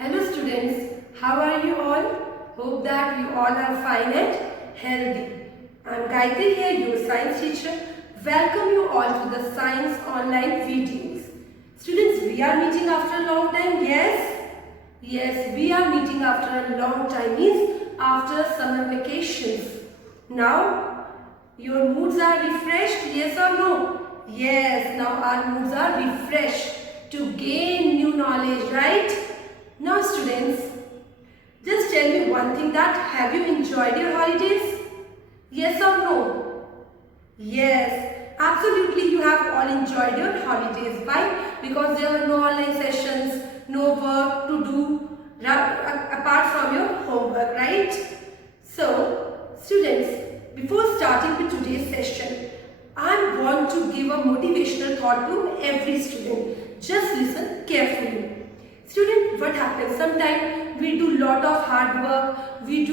Hello students, how are you all? Hope that you all are fine and healthy. I am Gayatri here, your science teacher. Welcome you all to the science online videos. Students, we are meeting after a long time, yes? Yes, we are meeting after a long time, means after summer vacations. Now, your moods are refreshed, yes or no? Yes, now our moods are refreshed to gain new knowledge, right? Now students, just tell me one thing, that have you enjoyed your holidays? Yes or no? Yes, absolutely you have all enjoyed your holidays. Why? Because there were no online sessions, no work to do apart from your homework, right? So, students, before starting with today's session, I want to give a motivational thought to every student. Just listen carefully. Student, what happens? Sometimes we do lot of hard work, we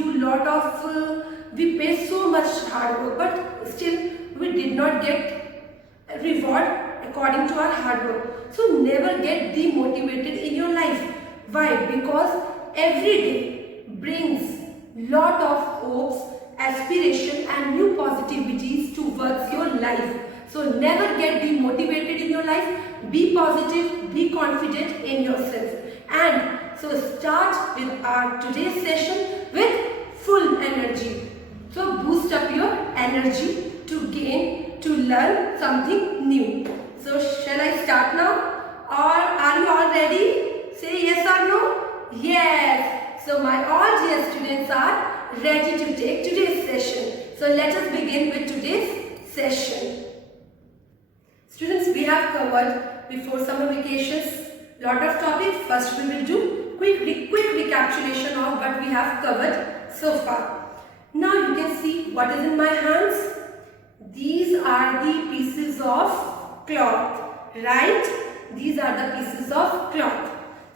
pay so much hard work, but still we did not get a reward according to our hard work. So never get demotivated in your life. Why? Because every day brings lot of hopes, aspiration and new positivities towards your life. So never get demotivated in your life. Be positive, be confident in yourself. And so start with our today's session with full energy. So boost up your energy to learn something new. So shall I start now? Or are you all ready? Say yes or no? Yes. So my all dear students are ready to take today's session. So let us begin with today's session. Students, we have covered before summer vacations lot of topics. First we will do quick recapitulation of what we have covered so far. Now you can see what is in my hands. These are the pieces of cloth, right? These are the pieces of cloth.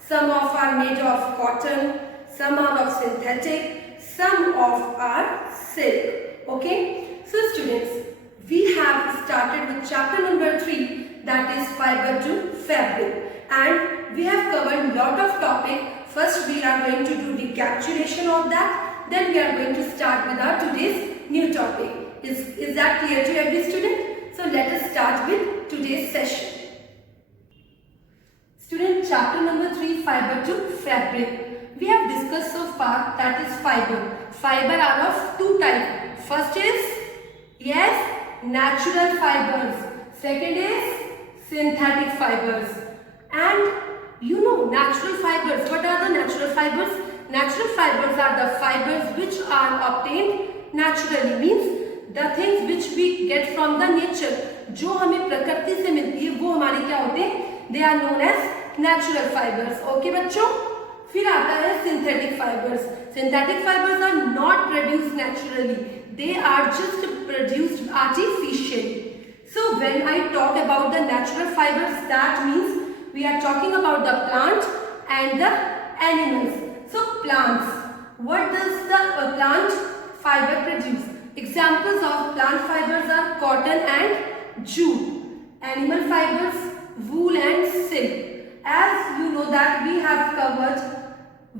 Some of are made of cotton, some are of synthetic, some of are silk. Okay? So students, we have started with chapter number 3, that is fiber to fabric. And we have covered lot of topic. First we are going to do recapitulation of that. Then we are going to start with our today's new topic. Is that clear to every student? So let us start with today's session. Student, chapter number 3, fiber to fabric. We have discussed so far that is fiber. Fiber are of two types. First is, yes, natural fibers. Second is synthetic fibers. And you know natural fibers. What are the natural fibers? Natural fibers are the fibers which are obtained naturally, means the things which we get from the nature. जो हमें प्रकृति से मिलती है वो हमारे क्या होते हैं? They are known as natural fibers. Okay बच्चों? फिर आता है synthetic fibers. Synthetic fibers are not produced naturally. They are just produced artificially. So when I talk about the natural fibers, that means we are talking about the plant and the animals. So plants, what does the plant fiber produce? Examples of plant fibers are cotton and jute. Animal fibers, wool and silk. As you know that we have covered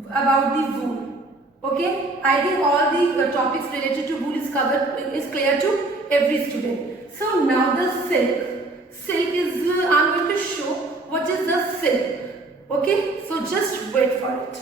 about the wool. Okay, I think all the topics related to wool is clear to every student. So now the silk. Silk is, I am going to show what is the silk. Okay, so just wait for it.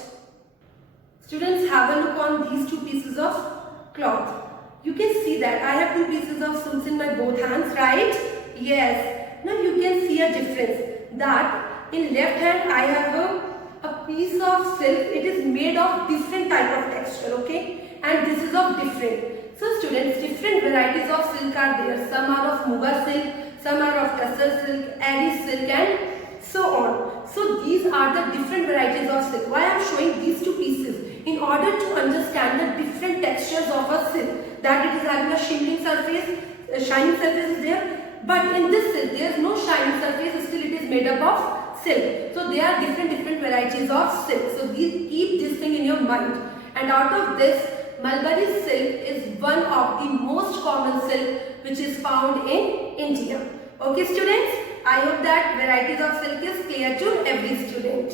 Students, have a look on these two pieces of cloth. You can see that I have two pieces of silk in my both hands, right? Yes. Now you can see a difference, that in left hand I have a piece of silk. It is made of different type of texture, okay? And this is of different. So students, different varieties of silk are there. Some are of Muga silk, some are of Tussar silk, Aries silk and so on. So these are the different varieties of silk. Why I am showing these two pieces? In order to understand the different textures of a silk, that it is having a shimmering surface, a shining surface is there, but in this silk there is no shining surface, still it is made up of silk. So there are different varieties of silk. So keep this thing in your mind. And out of this, Mulberry silk is one of the most common silk which is found in India. Okay students, I hope that varieties of silk is clear to every student.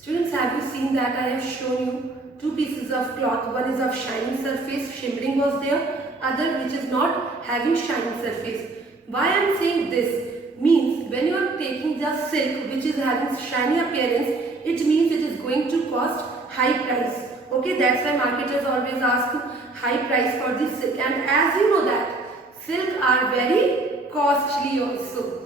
Students, have you seen that I have shown you two pieces of cloth? One is of shining surface, shimmering was there, other which is not having shining surface. Why I am saying this? Means when you are taking the silk which is having shiny appearance, it means it is going to cost high price. Okay, that's why marketers always ask high price for this silk, and as you know that silk are very costly also.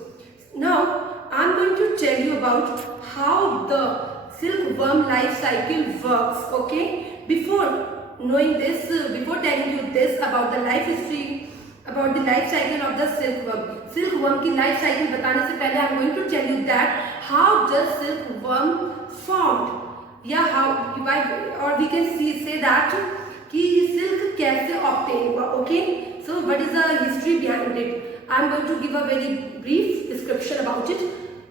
Now I am going to tell you about how the silkworm life cycle works. Okay, before knowing this, before telling you this about the life history, about the life cycle of the silkworm की life cycle बताने से पहले I am going to tell you that how does silkworm formed, या how, or we can say that कि silk कैसे obtain हुआ. Okay, so what is the history behind it? I am going to give a very brief description about it.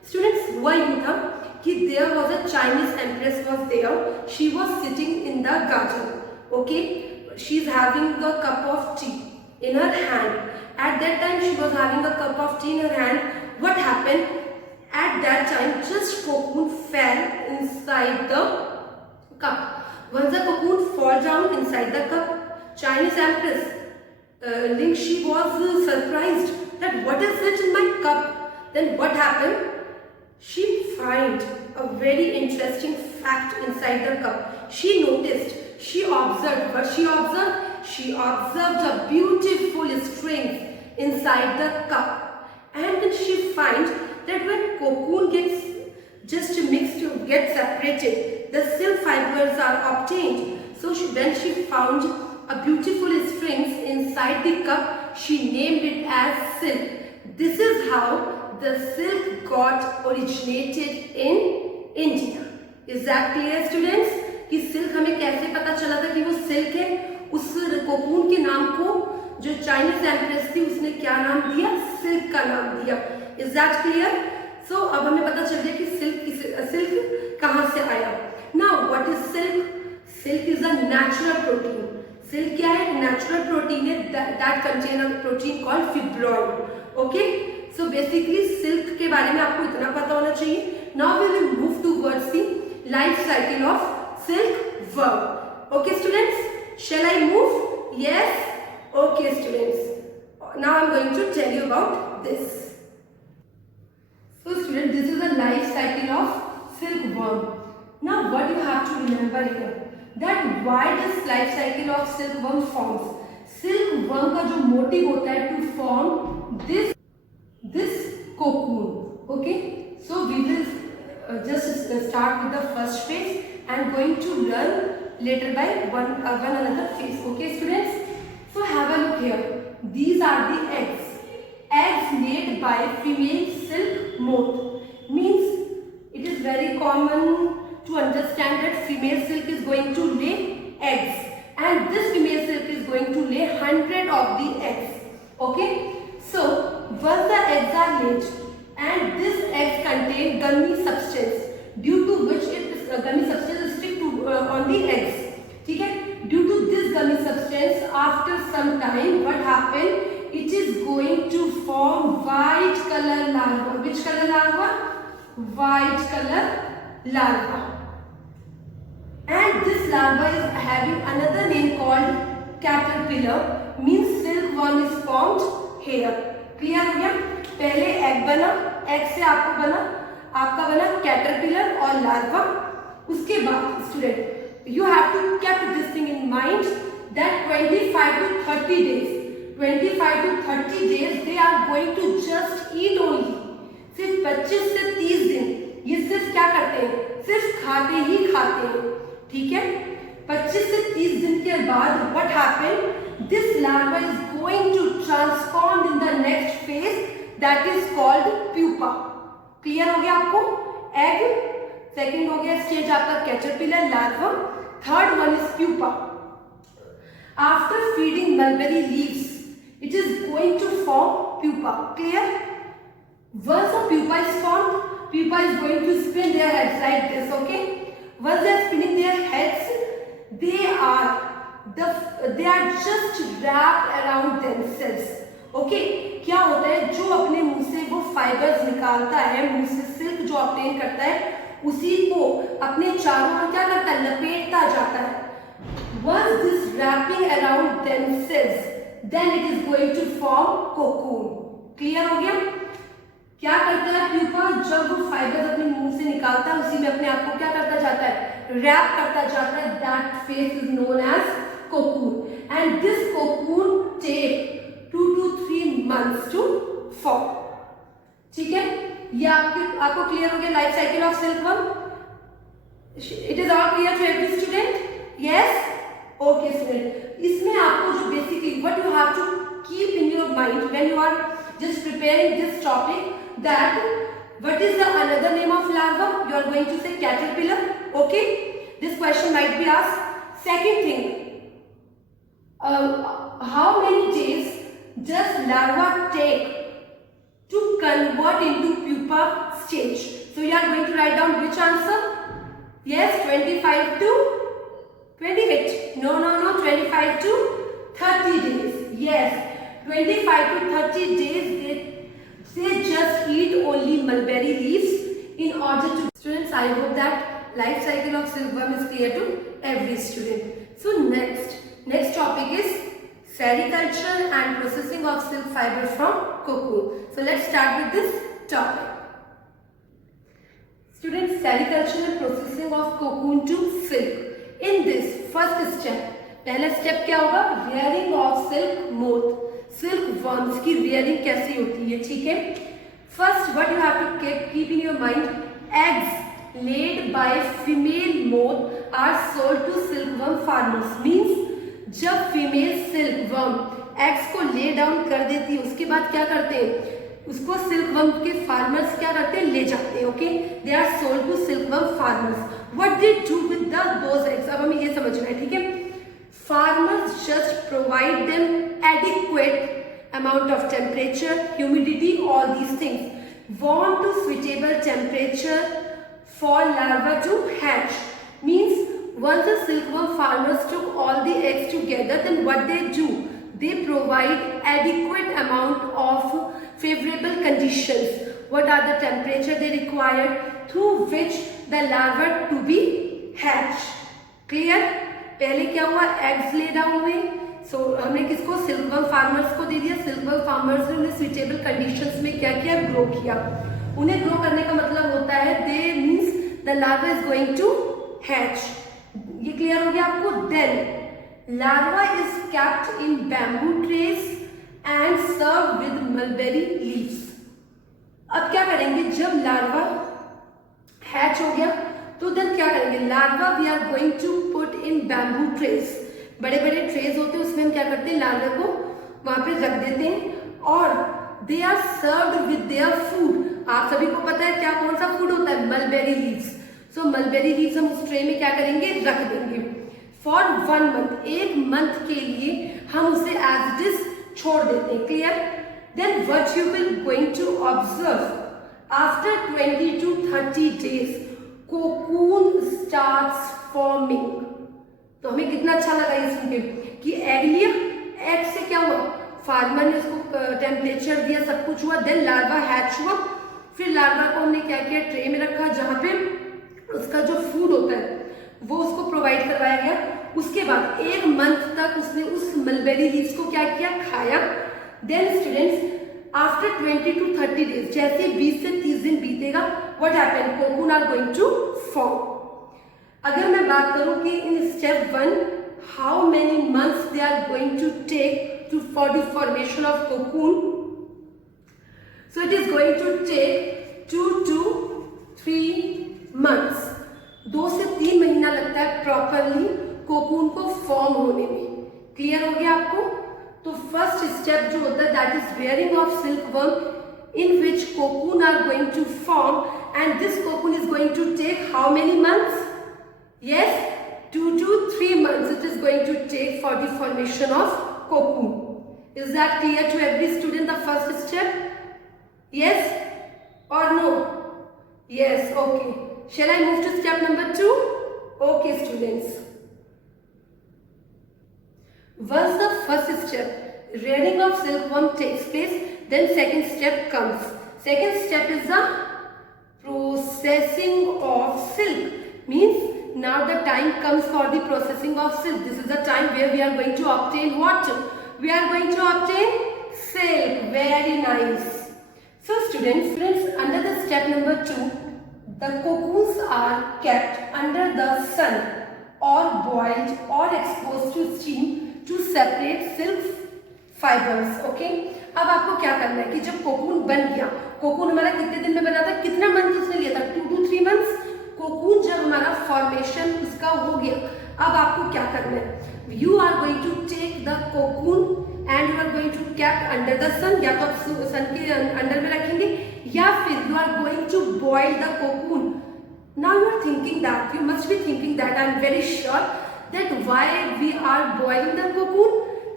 Students, हुआ यूँ था कि there was a Chinese empress was there. She was sitting in the garden. Okay, she is having a cup of tea in her hand. At that time she was having a cup of tea in her hand. What happened? At that time just cocoon fell inside the cup. Once the cocoon fall down inside the cup, Chinese empress Ling Shi was surprised that what is it in my cup. Then what happened? She find a very interesting fact inside the cup. She noticed, she observed. What she observed? She observed a beautiful strings inside the cup, and then she finds that when cocoon gets just mixed, gets separated, the silk fibers are obtained. So when she found a beautiful strings inside the cup, she named it as silk. This is how the silk got originated in India. Is that clear, students? कि silk हमें कैसे पता चला था कि वो silk है? उस कोकून के नाम को जो चाइनीज एम्प्रेस थी उसने क्या नाम दिया? सिल्क का नाम दिया. Is that clear? सो अब हमें पता चल गया कि सिल्क कहाँ से आया. Now what is silk? Silk is a natural protein. Silk क्या है? नेचुरल प्रोटीन है that contain a protein called fibroin. Okay, so basically silk के बारे में आपको इतना पता होना चाहिए. Now we will move towards the life cycle of silkworm. Okay students, shall I move? Yes? Okay students, now I am going to tell you about this. So students, this is the life cycle of silkworm. Now what you have to remember here, that why this life cycle of silkworm forms. Silkworm का जो motive होता है to form this cocoon. Okay, so we will just start with the first phase and going to learn later by one another phase. Okay students, so have a look here. These are the eggs laid by female silk moth. Means it is very common to understand that female silk is going to lay eggs, and this female silk is going to lay 100 of the eggs. Okay, so once the eggs are laid and this eggs contain gummy substance, due to which gummy substance stick to on the eggs. ठीक है, due to this gummy substance, after some time what happen? It is going to form white color larva. Which color larva? White color larva. And this larva is having another name called caterpillar. Means silkworm is formed here. Clear हो गया? पहले egg बना, egg से आपका बना caterpillar और larva. उसके बाद student, you have to keep this thing in mind that 25 to 30 days they are going to just eat only. सिर्फ 25 से 30 दिन ये सिर्फ क्या करते हैं? सिर्फ खाते ही खाते हैं. ठीक है, 25 से 30 दिन के बाद what happen? This larva is going to transform in the next phase that is called pupa. Clear हो गया आपको? एग सेकेंड हो गया स्टेज आपका caterpillar larva. Third one is pupa. After feeding mulberry leaves it is going to form pupa. Clear? Once a pupa is formed, pupa is going to spin their heads like this. Okay, once they are spinning their heads, they are just wrapped around themselves. Okay, क्या होता है? जो अपने मुंह से वो fibres निकालता है, मुंह से सिल्क जो ऑब्टेन करता है, उसी को अपने चारों ओर क्या करता है, लपेटता जाता है. Once this wrapping around themselves, then it is going to form cocoon. Clear हो गया? क्या करता है प्यूपा, जब वो फाइबर्स अपने मुंह से निकालता है उसी में अपने आप को क्या करता जाता है, रैप करता जाता है. That phase is known as cocoon. And this cocoon take 2 to 3 months to form. ठीक है, ये आपको क्लियर हो गया life cycle of silkworm. It is all clear to every student? Yes, okay student. इसमें आपको जो basically what you have to keep in your mind when you are just preparing this topic, that what is the another name of larva? You are going to say caterpillar. Okay, this question might be asked. Second thing, how many days does larva take to convert into pupa stage? So you are going to write down which answer? Yes, 25 to 28. No, 25 to 30 days. Yes, 25 to 30 days they just eat only mulberry leaves in order to. Students, I hope that life cycle of silkworm is clear to every student. So next topic is sericulture and processing of silk fiber from cocoon. So let's start with this topic. Students, sericulture and processing of cocoon to silk. In this first step, पहला step क्या होगा, rearing of silk moth. Silk worms की rearing कैसी होती है, ठीक है. First what you have to keep in your mind, eggs laid by female moth are sold to silkworm farmers. Means जब फीमेल सिल्कवर्म एग्स को ले डाउन कर देती है उसके बाद क्या करते हैं, उसको सिल्कवर्म के फार्मर्स क्या करते हैं, ले जाते हैं. Okay, they are sold to silkworm farmers. What they do with those eggs, अब हमें ये समझना है, ठीक है. Farmers just provide them adequate amount of temperature, humidity, all these things. Warm to suitable temperature for larva to hatch. Means once the silkworm farmers took all the eggs together, then what they do? They provide adequate amount of favorable conditions. What are the temperature they require through which the larva to be hatched? Clear? पहले क्या हुआ, eggs lay down हुए. सो हमने किसको, silkworm farmers को दे दिया. Silkworm farmers ने उन्हें सुइटेबल कंडीशंस में क्या किया, ग्रो किया. उन्हें ग्रो करने का मतलब होता है they means the larva is going to hatch. ये क्लियर हो गया आपको. Then larva is kept in bamboo trays and serve with mulberry leaves. अब क्या करेंगे, जब लार्वा हैच हो गया तो देन क्या करेंगे, larva we are going to put in bamboo trays. बड़े बड़े ट्रेस होते हैं, उसमें हम क्या करते हैं, लार्वा को वहां पे रख देते हैं और they are served with their food. आप सभी को पता है क्या कौन सा फूड होता है, मलबेरी लीव्स. सो मलबेरी लीव्स हम उस ट्रे में क्या करेंगे, रख देंगे फॉर 1 month. 1 month के लिए हम उसे एज इट इज छोड़ देते हैं. Clear? Then what you will going to observe, after 20 to 30 days cocoon starts forming. तो हमें कितना अच्छा लगा ये सुन के कि एग लिया, एग से क्या हुआ, फार्मर ने उसको टेम्परेचर दिया, सब कुछ हुआ. देन लार्वा हैच हुआ. फिर लार्वा को हमने क्या किया, ट्रे में रखा जहां पे उसका जो फूड होता है वो उसको प्रोवाइड करवाया गया. उसके बाद 1 month तक उसने उस मलबेरी लीव्स को क्या किया, खाया. Then students, after 20 to 30 days, जैसे 20 से 30 दिन बीतेगा, what happen, cocoon are going to form. अगर मैं बात करूं कि in step 1 how many months they are going to take to for the formation of cocoon, so it is going to take 2 to 3 months. 2 से 3 महीना लगता है properly cocoon को फॉर्म होने में. क्लियर हो गया आपको? तो फर्स्ट स्टेप जो होता है that is rearing of silkworm, in which cocoon are going to form, and this cocoon is going to take how many months? Yes, 2 to 3 months it is going to take for the formation of cocoon. Is that clear to every student, the first step? Yes or no? Yes, okay. Shall I move to step number 2? Okay students. Once the first step, rearing of silkworm takes place, then second step comes. Second step is the processing of silk. Means now the time comes for the processing of silk. This is the time where we are going to obtain what? We are going to obtain silk. Very nice. So students, under the step number 2, the cocoons are kept under the sun or boiled or exposed to steam to separate silk fibers. Okay, अब आपको क्या करना है कि जब cocoon बन गया, cocoon हमारा कितने दिन में बना था, कितना मंथ उसने लिया था, 2 to 3 months. कोकून जब हमारा फॉर्मेशन उसका हो गया, अब आपको क्या करना है, you are going to take the cocoon and you are going to keep under the sun. या तो आप सन के अंडर में रखेंगे या फिर you are going to boil the cocoon. Now you are thinking that, you must be thinking that, I am very sure that why we are boiling the cocoon.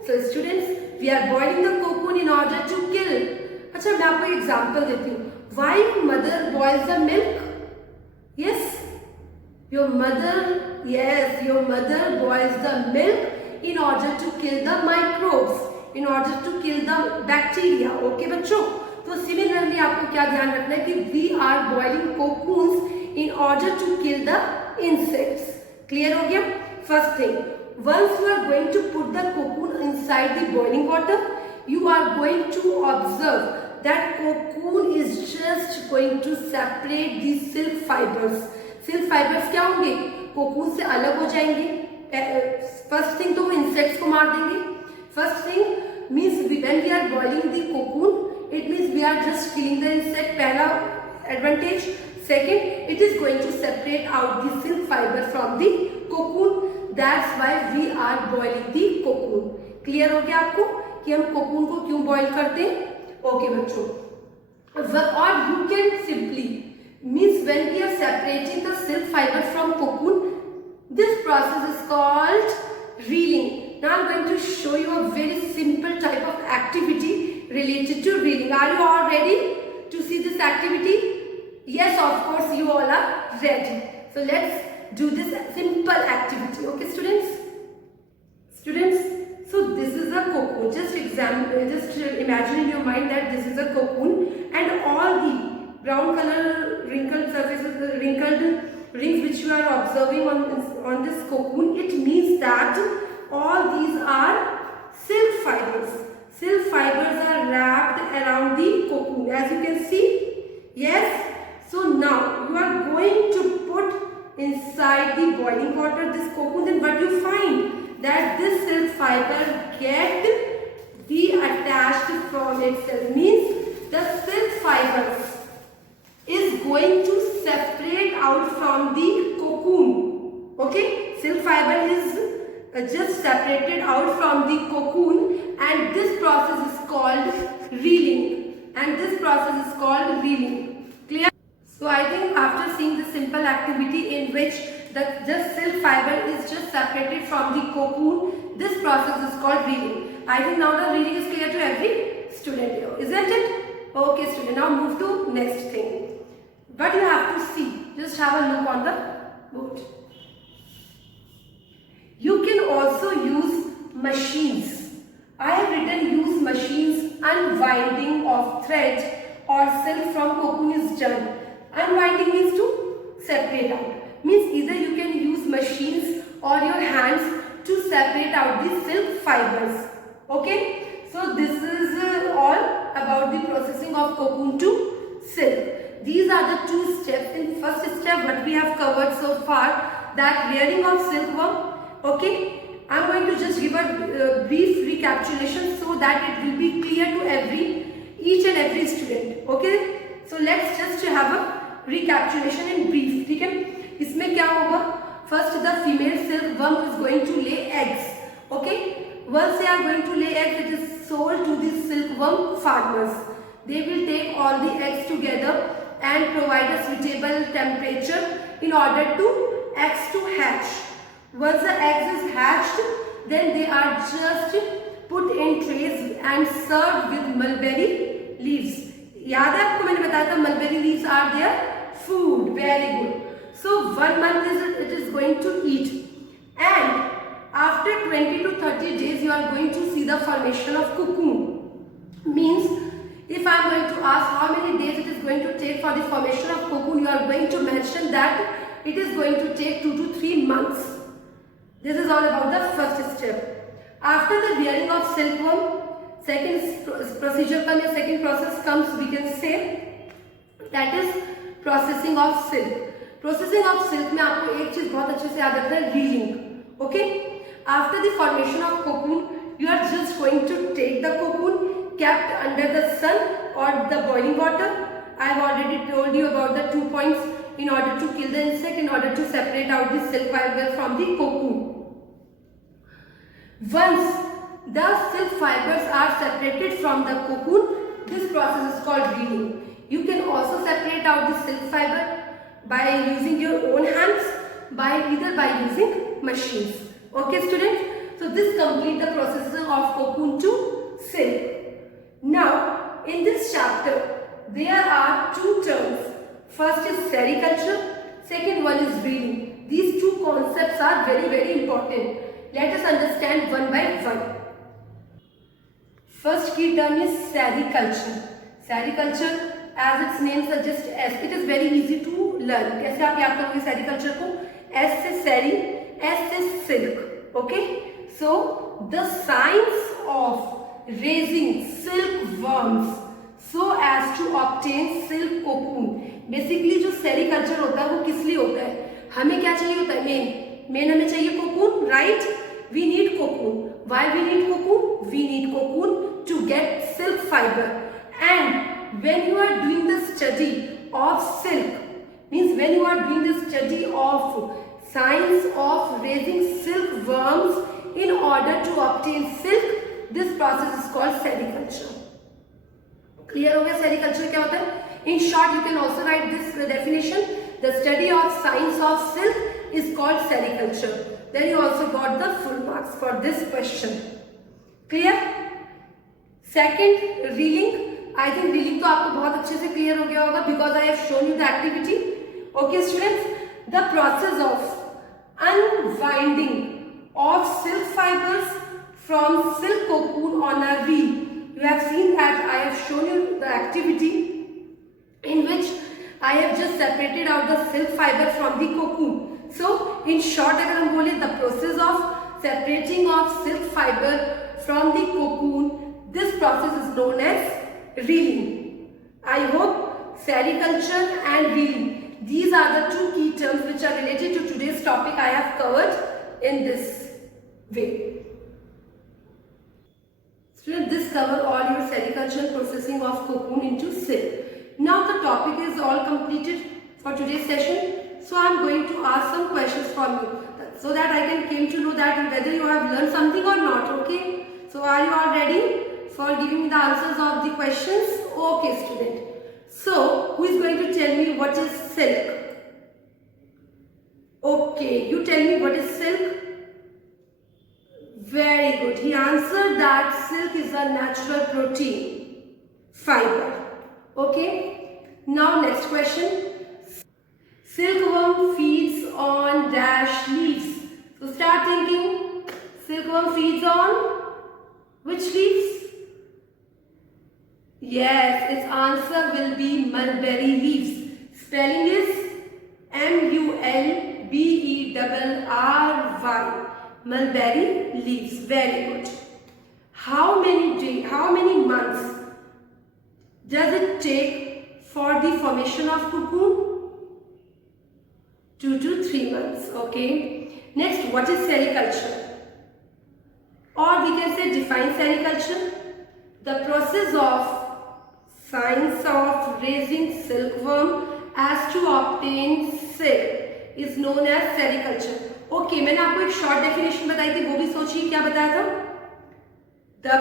So students, we are boiling the cocoon in order to kill. अच्छा, मैं आपको example देती हूँ. Why mother boils the milk? Yes, your mother boils the milk in order to kill the microbes, in order to kill the bacteria. Okay बच्चों, तो similarly आपको क्या ध्यान रखना है कि we are boiling cocoons in order to kill the insects. Clear हो गया? First thing, once you are going to put the cocoon inside the boiling water, you are going to observe that cocoon is just going to separate the silk fibers. Silk fibers क्या होंगे? Cocoon से अलग हो जाएंगे. First thing तो वो insects को मार देंगे. First thing means when we are boiling the cocoon, it means we are just killing the insect. पहला advantage. Second, it is going to separate out the silk fiber from the cocoon. That's why we are boiling the cocoon. Clear हो गया आपको कि हम cocoon को क्यों boil करते हैं? ओके बच्चों, और you can simply means when we are separating the silk fiber from cocoon, this process is called reeling. Now I'm going to show you a very simple type of activity related to reeling. Are you all ready to see this activity? Yes, of course you all are ready. So let's do this simple activity. Okay students? So this is a cocoon. Just imagine in your mind that this is a cocoon and all the brown color wrinkled surfaces, the wrinkled rings which you are observing on this cocoon, it means that all these are silk fibers. Silk fibers are wrapped around the cocoon, as you can see. Yes. So now you are going to put inside the boiling water this cocoon. Then what you find? That this silk fiber get detached from itself. Means the silk fibers is going to separate out from the cocoon. Okay, silk fiber is just separated out from the cocoon, and this process is called reeling. Clear? So I think after seeing the simple activity in which the silk fiber is just separated from the cocoon, this process is called reeling. I think now the reeling is clear to every student here, isn't it? Okay student, now move to next thing. But you have to see, just have a look on the board. You can also use machines. I have written use machines. Unwinding of thread or silk from cocoon is done. Unwinding means to separate out. Means either you can use machines or your hands to separate out the silk fibers. Okay, so this is all about the processing of cocoon to silk. These are the 2 steps. In first step, what we have covered so far, that rearing of silkworm. Okay, I am going to just give a brief recapitulation so that it will be clear to each and every student. Okay, so let's just have a recapitulation in brief. ठीक है? इसमें क्या होगा? First, the female silkworm is going to lay eggs. Okay, once they are going to lay eggs, it is sold to the silkworm farmers. They will take all the eggs together and provide a suitable temperature in order to eggs to hatch. Once the eggs is hatched, then they are just put in trays and served with mulberry leaves. याद है आपको मैंने बताया था mulberry leaves are their food. Very good. So 1 month it is going to eat, and after 20 to 30 days you are going to see the formation of cocoon. Means if I am going to ask how many days it is going to take for the formation of cocoon, you are going to mention that it is going to take 2 to 3 months. This is all about the first step. After the rearing of silkworm, second procedure comes, second process comes, we can say, that is processing of silk. Processing of silk में आपको एक चीज बहुत अच्छे से याद रखना है, reeling. Okay? After the formation of cocoon, you are just going to take the cocoon kept under the sun or the boiling water. I have already told you about the 2 points in order to kill the insect, in order to separate out the silk fiber from the cocoon. Once the silk fibers are separated from the cocoon, this process is called reeling. You can also separate out the silk fiber by using your own hands, either by using machines. Okay, students? So this completes the process of cocoon to silk. Now, in this chapter, there are 2 terms. First is sericulture, second one is reeling. These 2 concepts are very, very important. Let us understand one by one. First key term is sericulture. Sericulture, as its name suggests, it is very easy to learn. कैसे आप याद करोगे sericulture को? S से seri, S से silk. Okay? So the science of raising silkworms so as to obtain silk cocoon. Basically जो sericulture होता है वो किस लिए होता है? हमें क्या चाहिए होता है? मेन हमें चाहिए cocoon, right? We need cocoon. Why we need cocoon? We need cocoon to get silk fiber. And when you are doing the study of silk, means when you are doing the study of science of raising silkworms in order to obtain silk, this process is called sericulture. Clear हो गया sericulture क्या होता है? In short, you can also write this definition. The study of science of silk is called sericulture. Then you also got the full marks for this question. Clear? Second, reeling. I think reeling तो आपको बहुत अच्छे से clear हो गया होगा because I have shown you the activity. Okay, students, the process of unwinding of silk fibers from silk cocoon on a reel. You have seen that I have shown you the activity in which I have just separated out the silk fiber from the cocoon. So, in short, अगर हम बोले the process of separating of silk fiber from the cocoon, this process is known as reeling. I hope sericulture and reeling, these are the 2 key terms which are related to today's topic I have covered in this way. Students, this covers all your sericulture processing of cocoon into silk. Now the topic is all completed for today's session. So I am going to ask some questions from you so that I can came to know that whether you have learned something or not. Okay. So are you all ready for giving me the answers of the questions? Okay, student. So who is going to tell me what is silk? Okay, you tell me what is silk. Very good. He answered that silk is a natural protein fiber. Okay. Now next question. Silkworm feeds on dash leaves. So start thinking. Silkworm feeds on which leaves? Yes, its answer will be mulberry leaves. Spelling is M-U-L-B-E-R-R-Y. Mulberry leaves. Very good. How many months does it take for the formation of cocoon? 2 to 3 months. Okay. Next, what is sericulture? Or we can say define sericulture. The process of science of raising silkworm as to obtain silk is known as sericulture. Okay, मैंने आपको एक short definition बताई थी, वो भी सोचिए क्या बताया था? The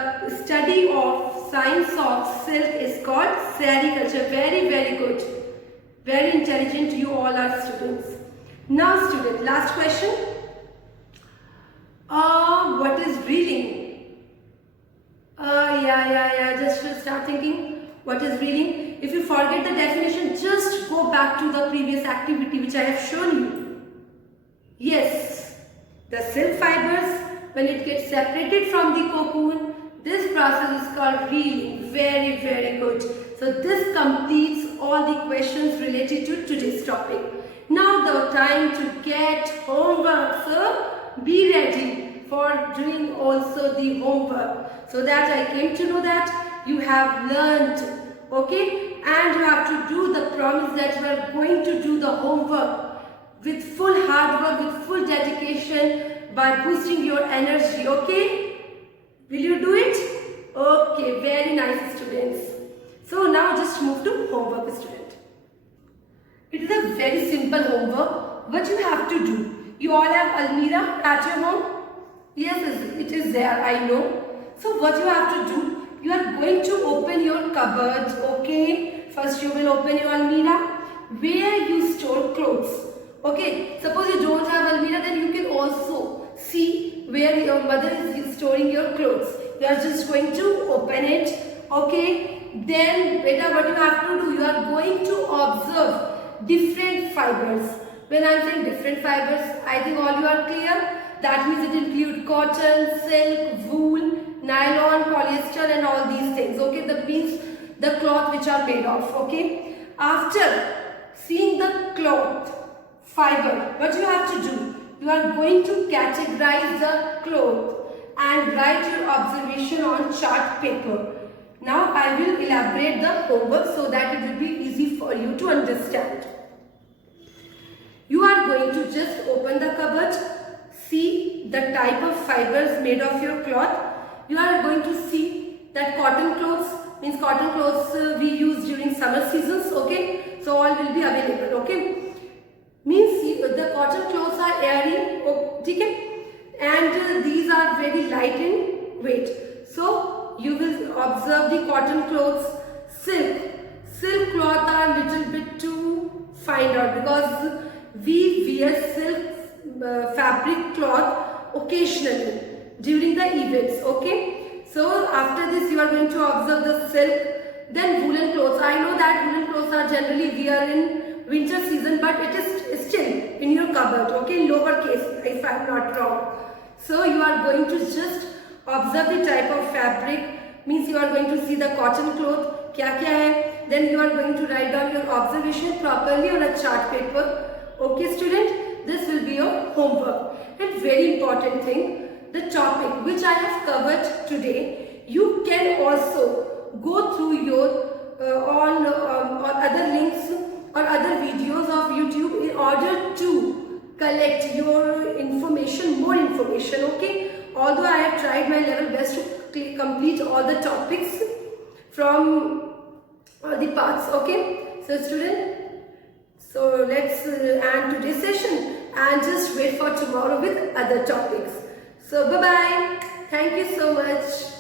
study of science of silk is called sericulture. Very, very good. Very intelligent you all are students. Now student, last question. What is reeling? Just start thinking what is reeling. If you forget the definition, just go back to the previous activity which I have shown you. Yes, the silk fibers, when it gets separated from the cocoon, this process is called reeling. Very, very good. So this completes all the questions related to today's topic. Now the time to get homework, so be ready for doing also the homework, so that I came to know that you have learned, okay, and you have to do the promise that you are going to do the homework with full hard work, with full dedication, by boosting your energy, okay? Will you do it? Okay, very nice, students. So now just move to homework, student. It is a very simple homework. What you have to do? You all have almirah at your home? Yes, it is there, I know. So what you have to do? You are going to open your cupboard, okay? First you will open your almirah where you store clothes. Okay, suppose you don't have almirah, then you can also see where your mother is storing your clothes. You are just going to open it, okay? Then, beta, what you have to do, you are going to observe different fibers. When I am saying different fibers, I think all you are clear. That means it includes cotton, silk, wool, nylon, polyester and all these things, okay? That means the cloth which are made of, okay? After seeing the cloth fiber, what you have to do, you are going to categorize the cloth and write your observation on chart paper. Now I will elaborate the homework so that it will be easy for you to understand. You are going to just open the cupboard, see the type of fibers made of your cloth. You are going to see that cotton clothes, means cotton clothes we use during summer seasons, okay? So all will be available, okay? Means the cotton clothes are airy, okay? And these are very light in weight. So you will observe the cotton clothes. Silk cloth are little bit to find out, because we wear silk fabric cloth occasionally during the events, okay? So after this you are going to observe the silk. Then woolen clothes. I know that woolen clothes are generally wear in winter season, but it is still in your cupboard, okay, lower case if I am not wrong. So you are going to just observe the type of fabric, means you are going to see the cotton cloth, kya hai. Then you are going to write down your observation properly on a chart paper, okay student? This will be your homework. And very important thing, the topic which I have covered today, you can also go through your on other links or other videos of YouTube in order to collect your information, more information, okay? Although I have tried my level best to complete all the topics from the parts, okay? So student, so let's end today's session and just wait for tomorrow with other topics. So bye-bye. Thank you so much.